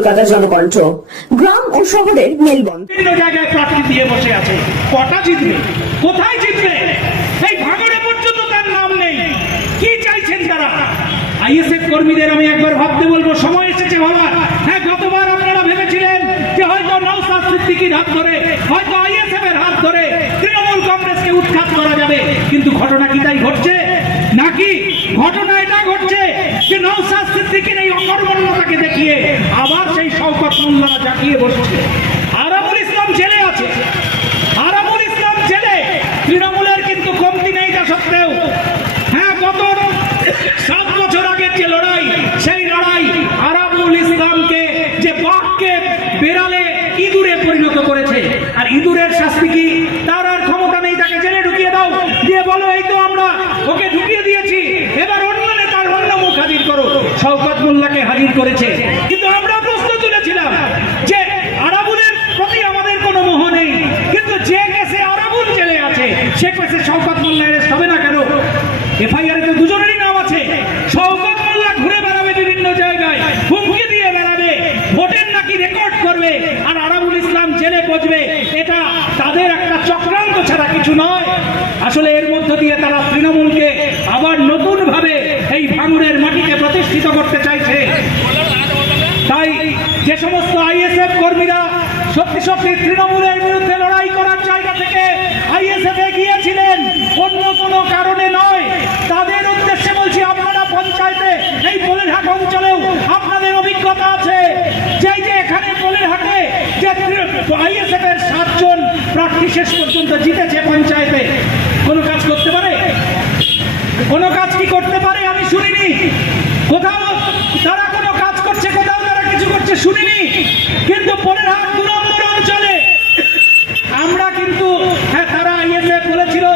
কলকাতা জনকণ্ঠ গ্রাম ও শহরের মেলবন্ধন। বিভিন্ন জায়গায় প্রার্থী দিয়ে বসে আছে। কটা জিতবে? কোথায় জিতবে? এই পর্যন্ত তার নাম নেই। কি চাইছেন তারা? আইএসএফ কর্মীদের আমি একবার ভাবতে বলব, সময় এসেছে হ্যাঁ গতবার আপনারা ভেবেছিলেন যে হয়তো নৌসাদ সিদ্দিকির হাত ধরে, হয়তো আইএসএফ এর হাত ধরে তৃণমূল কংগ্রেসকে উৎখাত করা যাবে কিন্তু ঘটনা কি তাই ঘটছে নাকি ঘটনা এটা ঘটছে যে নৌসাদ সিদ্দিকির এই অকর্মণ্যতাকে দেখিয়ে আবার সেই শওকত মোল্লারা জাকিয়ে বসছে হ্যাঁ ইঁদুরে পরিণত করেছে, আর ইঁদুরের শাস্তি কি? তার আর ক্ষমতা নেই, তাকে জেলে ঢুকিয়ে দাও। দিয়ে ওকে ঢুকিয়ে দিয়েছি। এবার অন্য নেতার অন্য হাজির করো। হাজির করেছে। কিন্তু আমরা প্রশ্ন তুলেছিলাম যে আরাবুলের প্রতি আমাদের কোনো মোহ নেই কিন্তু যে কেসে আরাবুল জেলে আছে সে কেসে শওকত মোল্লা অ্যারেস্ট হবে না কেন? এফআইআর তো দুজনেরই নাম আছে। শওকত মোল্লা ঘুরে বেড়াবে বিভিন্ন জায়গায়, হুমকি দিয়ে বেড়াবে, ভোটের নাকি রেকর্ড করবে, আর আরাবুল ইসলাম জেলে পচবে, এটা তাদের একটা চক্রান্ত ছাড়া কিছু নয়। আসলে এর মধ্য দিয়ে তারা তৃণমূলকে আবার নতুন ভাবে এই ভাঙুরের মাটিকে প্রতিষ্ঠিত করতে চাইছে। তাই যে সমস্ত আইএসএফ কর্মীরা সত্যি সত্যি তৃণমূলের বিরুদ্ধে লড়াই করার জায়গা থেকে আইএসএফ এ গিয়েছিলেন অন্য কোনো কারণে নয় তাদের উদ্দেশ্যে বলছি আপনারা পঞ্চায়েতে এই পোলেরহাট অঞ্চলেও আপনাদের অভিজ্ঞতা আছে যে যে এখানে পোলেরহাটে যে আইএসএফ এর সাতজন প্রার্থী শেষ পর্যন্ত জিতেছে পঞ্চায়েতে। কোনো কাজ করতে পারে? কোনো কাজ কি করতে পারে আমি শুনিনি। কোথাও তারা কোনো কাজ করছে, কোথাও তারা কিছু করছে শুনিনি। কিন্তু পরের হাত দু নম্বর অঞ্চলে আমরা কিন্তু হ্যাঁ তারা ইয়েতে বলেছিল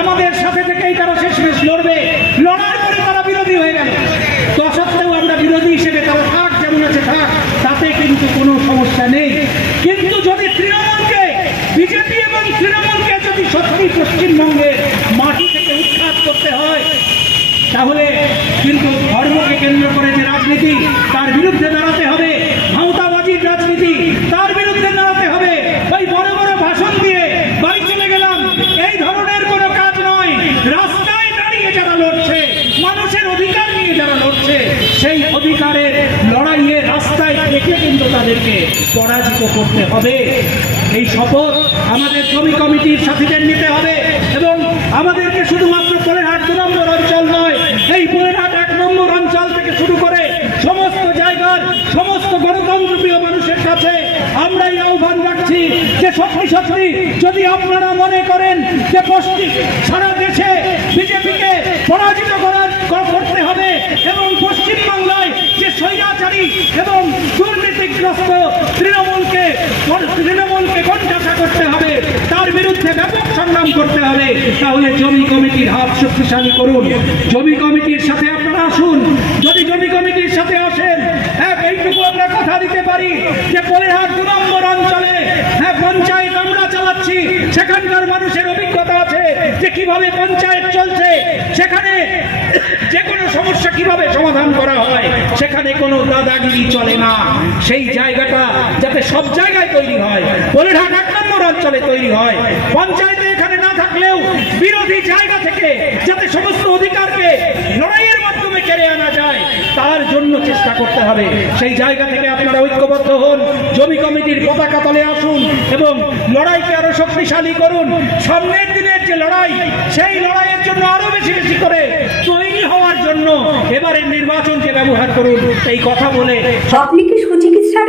আমাদের সাথে থেকেই তারা শেষমেশ লড়বে লড়ার পরে তারা বিরোধী হয়ে গেল তো সত্ত্বেও আমরা বিরোধী হিসেবে তারা থাক যেমন আছে থাক তাতে কিন্তু কোনো সমস্যা নেই কিন্তু যদি তৃণমূলকে বিজেপি এবং তৃণমূলকে যদি সত্যি পশ্চিমবঙ্গের মাটি থেকে উৎখাত করতে হয়। তাহলে কিন্তু ধর্মকে কেন্দ্র করে যে রাজনীতি, তার বিরুদ্ধে দাঁড়াতে হবে ভাউতাবাজির রাজনীতি তার বিরুদ্ধে দাঁড়াতে হবে ওই বড় বড় ভাষণ দিয়ে বাড়ি চলে গেলাম এই ধরনের কোনো কাজ নয় রাস্তায় দাঁড়িয়ে যারা লড়ছে মানুষের অধিকার নিয়ে যারা লড়ছে সেই অধিকারের লড়াইয়ে রাস্তায় দেখে কিন্তু তাদেরকে পরাজিত করতে হবে। এই শপথ আমাদের জমি কমিটির সাথীদের নিতে হবে এবং আমাদেরকে শুধুমাত্র পোলেরহাট দু নম্বর অঞ্চল নয়, এই পোলেরহাট এক নম্বর অঞ্চল থেকে শুরু করে সমস্ত জায়গার সমস্ত গণতন্ত্রপ্রিয় মানুষের কাছে আমরা এই আহ্বান রাখছি যে সত্যি সত্যি যদি আপনারা মনে করেন যে পশ্চিম সারা দেশে বিজেপিকে পরাজিত করার করতে হবে এবং স্বৈরাচারী এবং দুর্নীতিগ্রস্ত তৃণমূলকে তৃণমূলকে কণ্ঠাসা করতে হবে। তার বিরুদ্ধে ব্যাপক সংগ্রাম করতে হবে। তাহলে জমি কমিটির হাত শক্তিশালী করুন। জমি কমিটির সাথে আপনারা আসুন। যদি জমি কমিটির সাথে আসেন হ্যাঁ এইটুকু আমরা কথা দিতে পারি যে পলিহাট দু নম্বর অঞ্চলে হ্যাঁ পঞ্চায়েত আমরা চালাচ্ছি। সেখানকার মানুষের অভিজ্ঞতা যে কীভাবে পঞ্চায়েত চলছে, সেখানে যে কোনো সমস্যা কীভাবে সমাধান করা হয়, সেখানে কোনো দাদাগিরি চলে না। সেই জায়গাটা যাতে সব জায়গায় তৈরি হয় পলিহাট এক নম্বর অঞ্চলে তৈরি হয়। পঞ্চায়েতে এখানে না থাকলেও বিরোধী জায়গা থেকে যাতে সমস্ত অধিকারকে লড়াইয়ের মাধ্যমে কেড়ে আনা যায়, তার জন্য চেষ্টা করতে হবে। সেই জায়গা থেকে আপনারা ঐক্যবদ্ধ হন, জমি কমিটির পতাকা তলে আসুন এবং লড়াইকে আরও শক্তিশালী করুন। সামনের দিনের যে লড়াই, সেই লড়াইয়ের জন্য আরও বেশি বেশি করে তৈরি হওয়ার জন্য এবারের নির্বাচনকে ব্যবহার করুন। এই কথা বলে আপনি কি সুচিকিৎসার